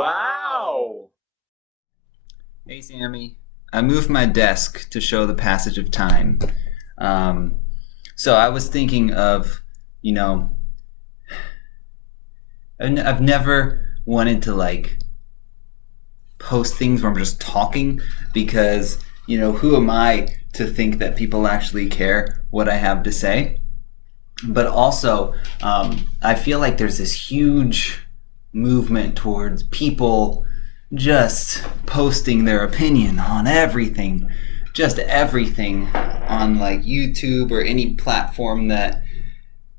Wow! Hey, Sammy. I moved my desk to show the passage of time. So I was thinking of, you know, I've never wanted to post things where I'm just talking because, who am I to think that people actually care what I have to say? But also, I feel like there's this huge movement towards people just posting their opinion on everything, just everything on YouTube or any platform that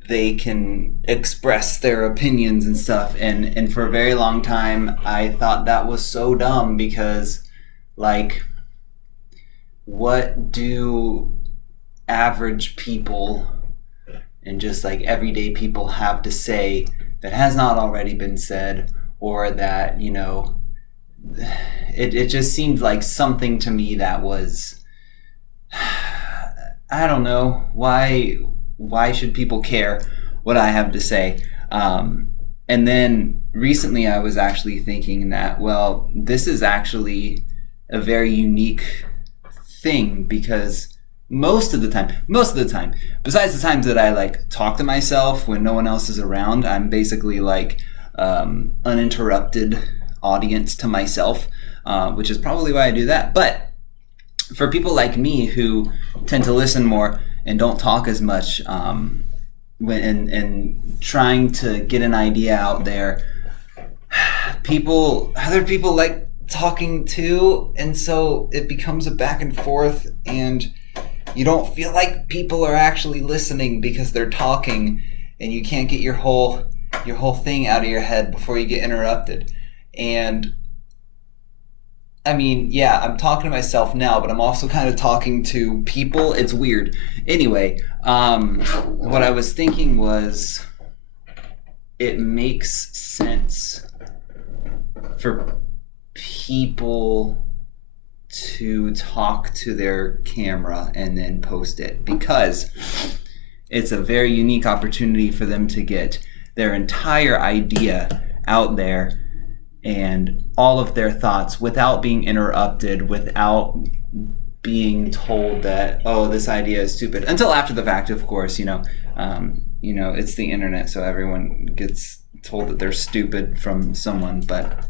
they can express their opinions and stuff. And for a very long time, I thought that was so dumb because, what do average people and just everyday people have to say that has not already been said, or that it just seemed like something to me that was, I don't know, why should people care what I have to say? And then recently I was actually thinking that, well, this is actually a very unique thing because most of the time, besides the times that I talk to myself when no one else is around, I'm basically uninterrupted audience to myself, which is probably why I do that. But for people like me who tend to listen more and don't talk as much, and trying to get an idea out there, other people like talking too, and so it becomes a back and forth, and you don't feel like people are actually listening because they're talking, and you can't get your whole thing out of your head before you get interrupted. And I mean, yeah, I'm talking to myself now, but I'm also kind of talking to people. It's weird. Anyway, what I was thinking was, it makes sense for people to talk to their camera and then post it because it's a very unique opportunity for them to get their entire idea out there and all of their thoughts without being interrupted, without being told that, oh, this idea is stupid, until after the fact, of course. It's the internet, so everyone gets told that they're stupid from someone. But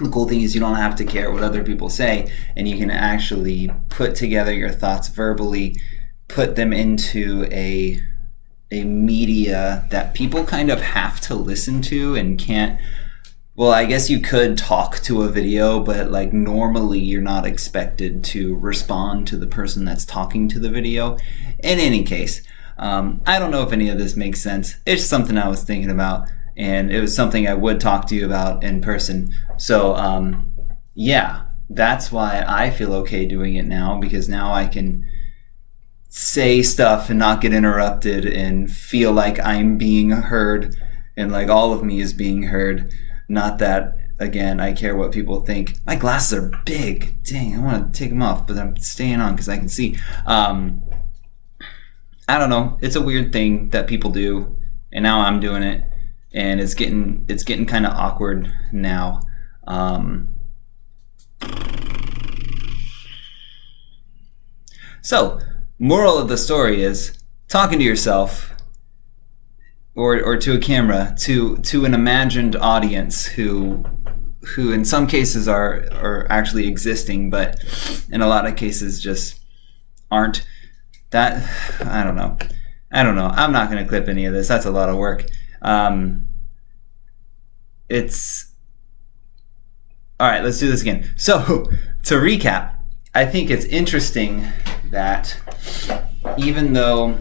the cool thing is you don't have to care what other people say, and you can actually put together your thoughts verbally, put them into a media that people kind of have to listen to and can't. Well, I guess you could talk to a video, but normally you're not expected to respond to the person that's talking to the video. In any case, I don't know if any of this makes sense. It's something I was thinking about, and it was something I would talk to you about in person. So, yeah, that's why I feel okay doing it now, because now I can say stuff and not get interrupted and feel like I'm being heard and all of me is being heard. Not that, again, I care what people think. My glasses are big. Dang, I want to take them off, but I'm staying on because I can see. I don't know. It's a weird thing that people do, and now I'm doing it, and it's getting kind of awkward now. So, moral of the story is, talking to yourself or to a camera, to an imagined audience who in some cases are actually existing, but in a lot of cases just aren't. That, I don't know. I'm not going to clip any of this. That's a lot of work. It's all right. Let's do this again. So, to recap, I think it's interesting that even though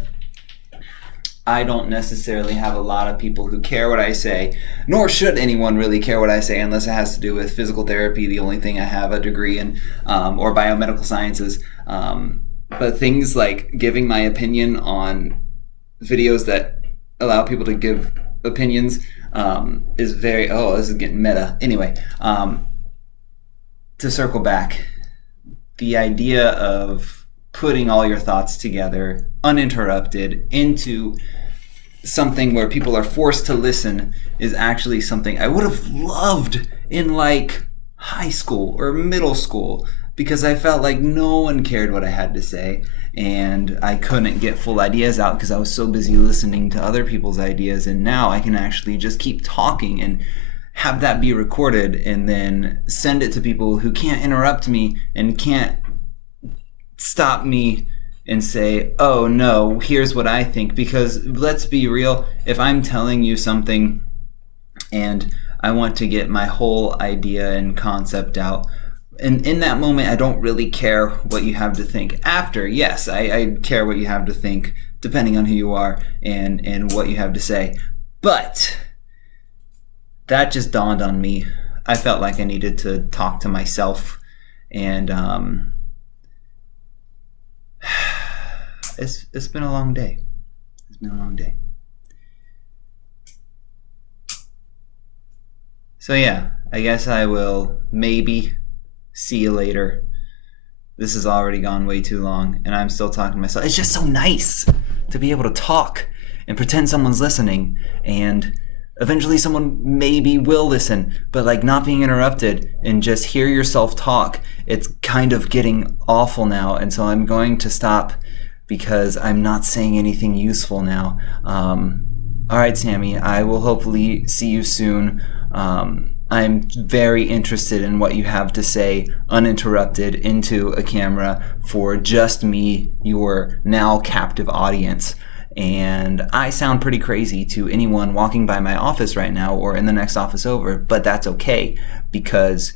I don't necessarily have a lot of people who care what I say, nor should anyone really care what I say unless it has to do with physical therapy, the only thing I have a degree in, or biomedical sciences. But things like giving my opinion on videos that allow people to give opinions is very, this is getting meta. Anyway, to circle back, the idea of putting all your thoughts together uninterrupted into something where people are forced to listen is actually something I would have loved in like high school or middle school, because I felt like no one cared what I had to say, and I couldn't get full ideas out because I was so busy listening to other people's ideas. And now I can actually just keep talking and have that be recorded and then send it to people who can't interrupt me and can't stop me and say, oh no, here's what I think. Because let's be real, if I'm telling you something and I want to get my whole idea and concept out, and in that moment I don't really care what you have to think. After, yes, I care what you have to think, depending on who you are and what you have to say. But that just dawned on me. I felt like I needed to talk to myself, and it's been a long day. It's been a long day. So yeah, I guess I will maybe see you later. This has already gone way too long, and I'm still talking to myself. It's just so nice to be able to talk and pretend someone's listening, and eventually someone maybe will listen, but like not being interrupted and just hear yourself talk. It's kind of getting awful now, and so I'm going to stop because I'm not saying anything useful now. All right, Sammy, I will hopefully see you soon. I'm very interested in what you have to say, uninterrupted, into a camera for just me, your now captive audience. And I sound pretty crazy to anyone walking by my office right now or in the next office over, but that's okay, because